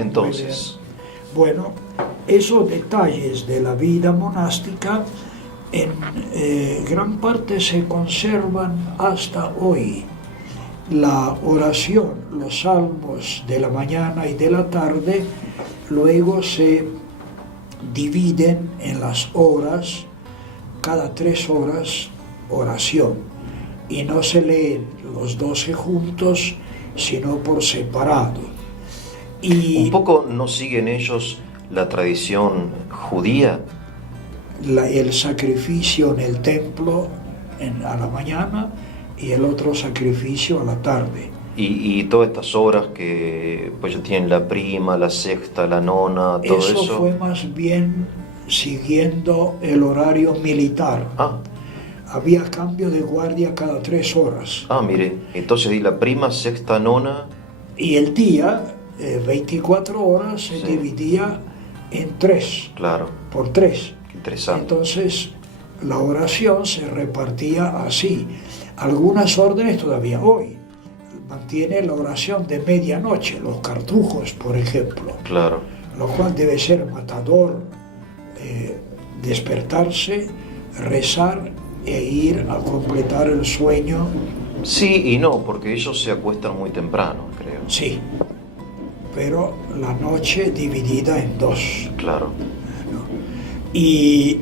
Entonces, Bueno, esos detalles de la vida monástica en gran parte se conservan hasta hoy. La oración, los salmos de la mañana y de la tarde, luego se dividen en las horas, cada 3 horas oración, y no se leen los 12 juntos, sino por separado. Y un poco no siguen ellos la tradición judía. el sacrificio en el templo a la mañana y el otro sacrificio a la tarde. Y todas estas horas que pues ya tienen la prima, la sexta, la nona, todo eso. Eso fue más bien siguiendo el horario militar. Ah, Había cambio de guardia cada 3 horas. mire, entonces di la prima, sexta, nona. Y el día, 24 horas, se Sí. dividía en 3, Claro, por 3. qué interesante. Entonces, la oración se repartía así. Algunas órdenes todavía hoy mantiene la oración de medianoche, los cartujos, por ejemplo, Claro. lo cual debe ser matador, despertarse, rezar e ir a completar el sueño. Sí y no, porque ellos se acuestan muy temprano, creo. Sí, pero la noche dividida en 2. Claro. Y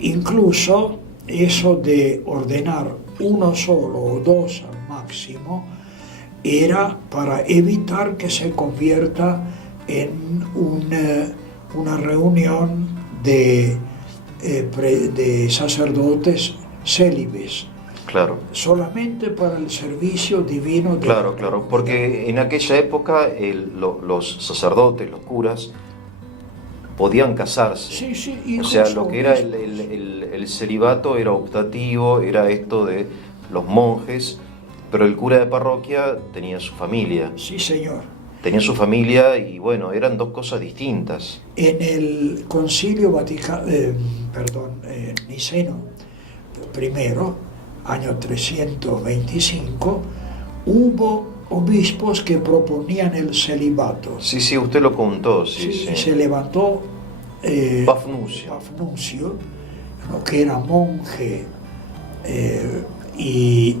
incluso eso de ordenar uno solo o 2 al máximo era para evitar que se convierta en una reunión de sacerdotes célibes, Claro, solamente para el servicio divino de claro, porque en aquella época los sacerdotes, los curas, podían casarse. Sí, sí, O sea, incluso lo que era obispos. el celibato era optativo, era esto de los monjes, pero el cura de parroquia tenía su familia. Sí, señor. Tenía su familia y bueno, eran dos cosas distintas. En el Concilio Niceno I, año 325, hubo obispos que proponían el celibato. Sí, usted lo contó, sí. Se levantó Pafnucio. ¿no?, que era monje y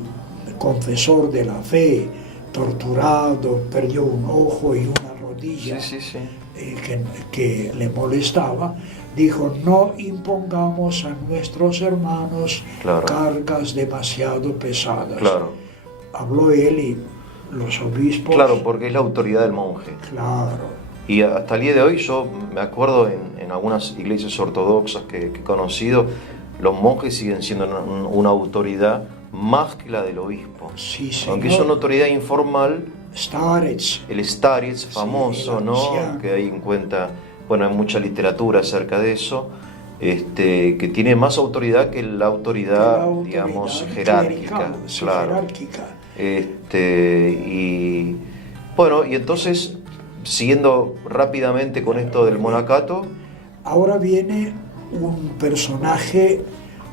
confesor de la fe, torturado, perdió un ojo y una rodilla. Sí. Que le molestaba, dijo: no impongamos a nuestros hermanos cargas demasiado pesadas. Claro. Habló él y los obispos. Claro, porque es la autoridad del monje. Claro. Y hasta el día de hoy yo me acuerdo en algunas iglesias ortodoxas que he conocido, los monjes siguen siendo una autoridad más que la del obispo. Sí, señor. Aunque es una autoridad informal. Starets. El Starets famoso, sí, ¿no? Que hay en cuenta, bueno, hay mucha literatura acerca de eso, que tiene más autoridad que la autoridad, digamos, jerárquica. Claro. Jerárquica. Y bueno, y entonces, siguiendo rápidamente con esto del monacato. Ahora viene un personaje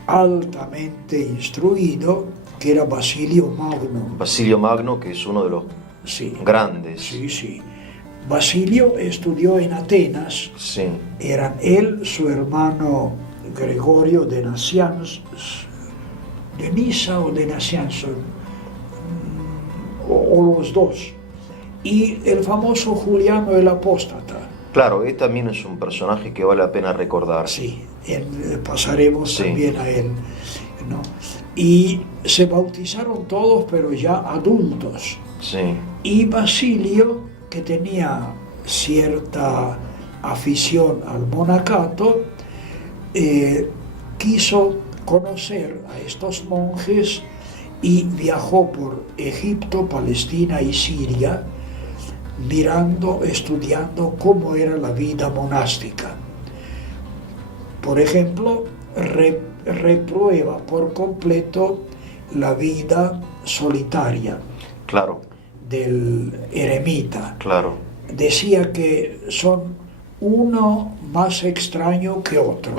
altamente instruido, que era Basilio Magno. Basilio Magno, que es uno de los grandes. Sí. Basilio estudió en Atenas. Sí. Eran él, su hermano Gregorio de Nacianzo, de Nisa o de Nacianzo, o los dos, y el famoso Juliano el Apóstata. Claro, él también es un personaje que vale la pena recordar. Sí, pasaremos también a él, ¿no? Y se bautizaron todos, pero ya adultos. Sí. Y Basilio, que tenía cierta afición al monacato, quiso conocer a estos monjes y viajó por Egipto, Palestina y Siria, estudiando cómo era la vida monástica. Por ejemplo, reprueba por completo la vida solitaria. Claro. Del eremita. Claro. Decía que son uno más extraño que otro.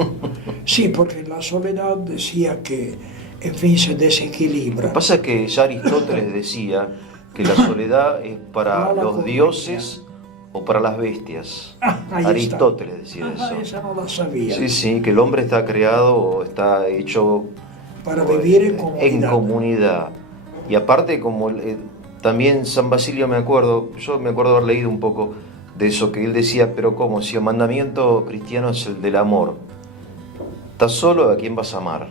Sí, porque en la soledad decía que, en fin, se desequilibra. Lo que pasa es que ya Aristóteles decía que la soledad es para la los comunidad. dioses o para las bestias. Ahí Aristóteles está. decía eso. Esa no la sabía. Sí, sí, que el hombre está creado o está hecho Para vivir en en comunidad. comunidad. Y aparte, como también San Basilio yo me acuerdo haber leído un poco de eso, que él decía, pero ¿cómo? Si el mandamiento cristiano es el del amor, ¿estás solo? ¿A quién vas a amar?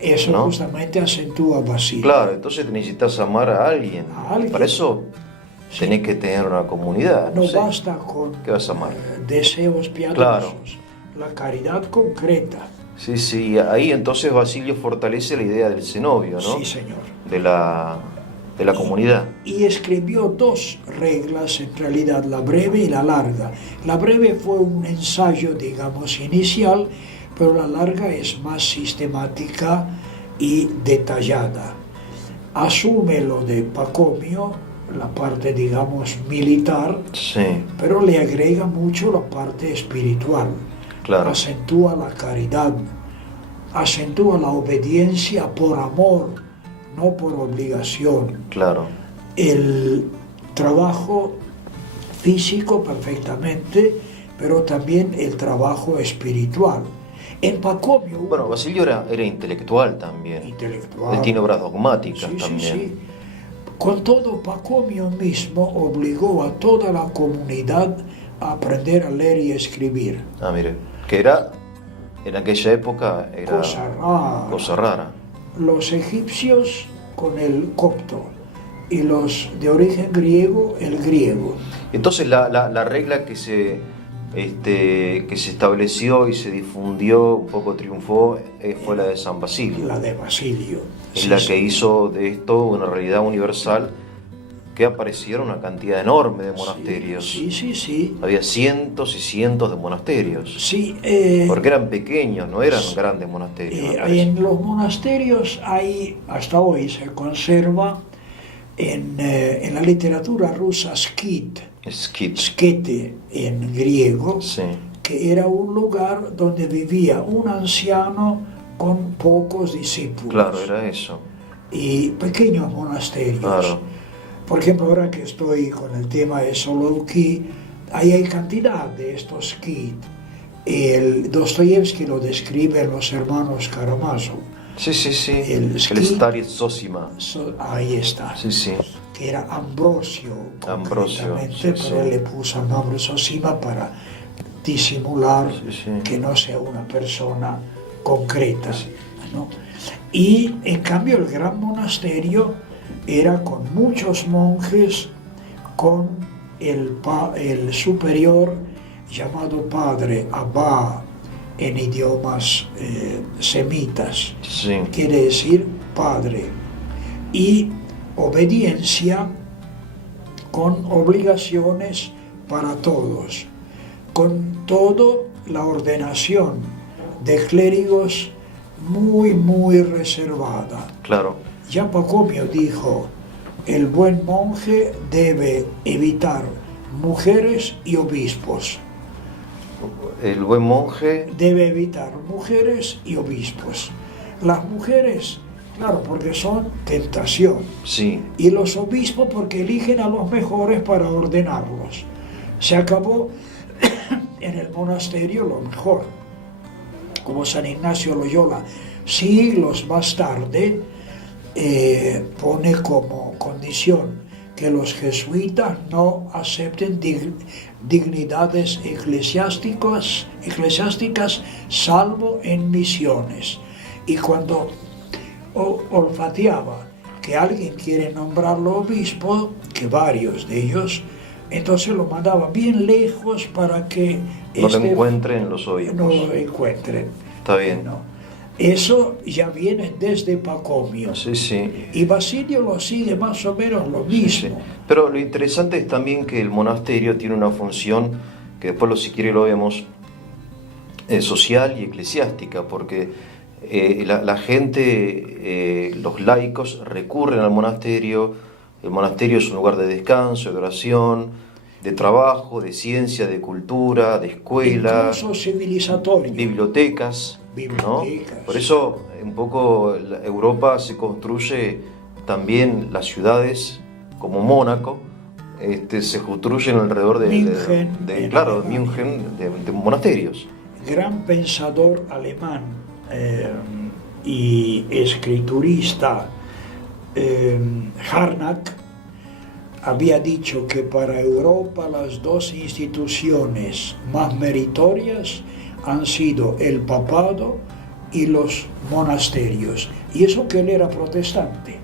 Eso ¿no? justamente acentúa Basilio. Claro, entonces necesitas amar a alguien. A alguien. Y para eso Sí. tenés que tener una comunidad. No sé. basta con ¿Qué vas a amar? Deseos piadosos. Claro. La caridad concreta. Sí, sí, ahí entonces Basilio fortalece la idea del cenobio, ¿no? Sí, señor. De la comunidad. Y escribió dos reglas, en realidad, la breve y la larga. La breve fue un ensayo, digamos, inicial, pero la larga es más sistemática y detallada. Asume lo de Pacomio, la parte, digamos, militar, Sí, pero le agrega mucho la parte espiritual. claro. Acentúa la caridad, acentúa la obediencia por amor, no por obligación. Claro. El trabajo físico perfectamente, pero también el trabajo espiritual. En Pacomio, Bueno, Basilio era intelectual también. intelectual. Él tiene obras dogmáticas Sí, sí, también. sí. Con todo, Pacomio mismo obligó a toda la comunidad a aprender a leer y escribir. Ah, mire, que era, en aquella época, era Cosa rara. rara. Los egipcios con el copto y los de origen griego el griego. Entonces la regla que se estableció y se difundió, un poco triunfó, fue la de San Basilio. La de Basilio. Es Sí, la que señor. hizo de esto una realidad universal, que aparecieron una cantidad enorme de monasterios. Sí, sí, sí. Había cientos y cientos de monasterios. Sí, Porque eran pequeños, no eran grandes monasterios. me parece. en los monasterios hay, hasta hoy se conserva en la literatura rusa skit, Skit. skete en griego, Sí, que era un lugar donde vivía un anciano con pocos discípulos. claro, era eso. Y pequeños monasterios. Claro. Por ejemplo, ahora que estoy con el tema de Solovki, ahí hay cantidad de estos kits. El Dostoyevsky lo describe en Los Hermanos Karamazov. Sí, sí, sí. El El skit. Staris Zosima. Ahí está. Sí, sí. Que era Ambrosio, Ambrosio, concretamente, sí, pero sí. él le puso el nombre Zosima para disimular Sí, sí. que no sea una persona concreta, Sí. ¿no? Y en cambio el gran monasterio era con muchos monjes, con el superior llamado padre, Abba, en idiomas semitas, Sí, quiere decir padre, y obediencia con obligaciones para todos, con todo la ordenación de clérigos muy reservada. claro. Ya Pacomio dijo, el buen monje debe evitar mujeres y obispos. El buen monje, Debe evitar mujeres y obispos. Las mujeres, claro, porque son tentación. sí, Y los obispos porque eligen a los mejores para ordenarlos. Se acabó en el monasterio lo mejor. Como San Ignacio Loyola, siglos más tarde, pone como condición que los jesuitas no acepten dignidades eclesiásticas salvo en misiones. Y cuando olfateaba que alguien quiere nombrarlo obispo, que varios de ellos, entonces lo mandaba bien lejos para que no lo encuentren los no obispos. lo encuentren. Está bien. No. Eso ya viene desde Pacomio. Sí, sí. Y Basilio lo sigue más o menos lo Sí, mismo. sí. Pero lo interesante es también que el monasterio tiene una función, que después si quiere lo vemos, social y eclesiástica, porque la gente, los laicos recurren al monasterio. El monasterio es un lugar de descanso, de oración, de trabajo, de ciencia, de cultura, de escuela, Incluso civilizatorio. bibliotecas, ¿no? Bibliotecas. Por eso un poco Europa se construye también, las ciudades como Mónaco, se construyen alrededor München, claro, München, de monasterios. Gran pensador alemán y escriturista Harnack había dicho que para Europa las dos instituciones más meritorias han sido el papado y los monasterios, y eso que él era protestante.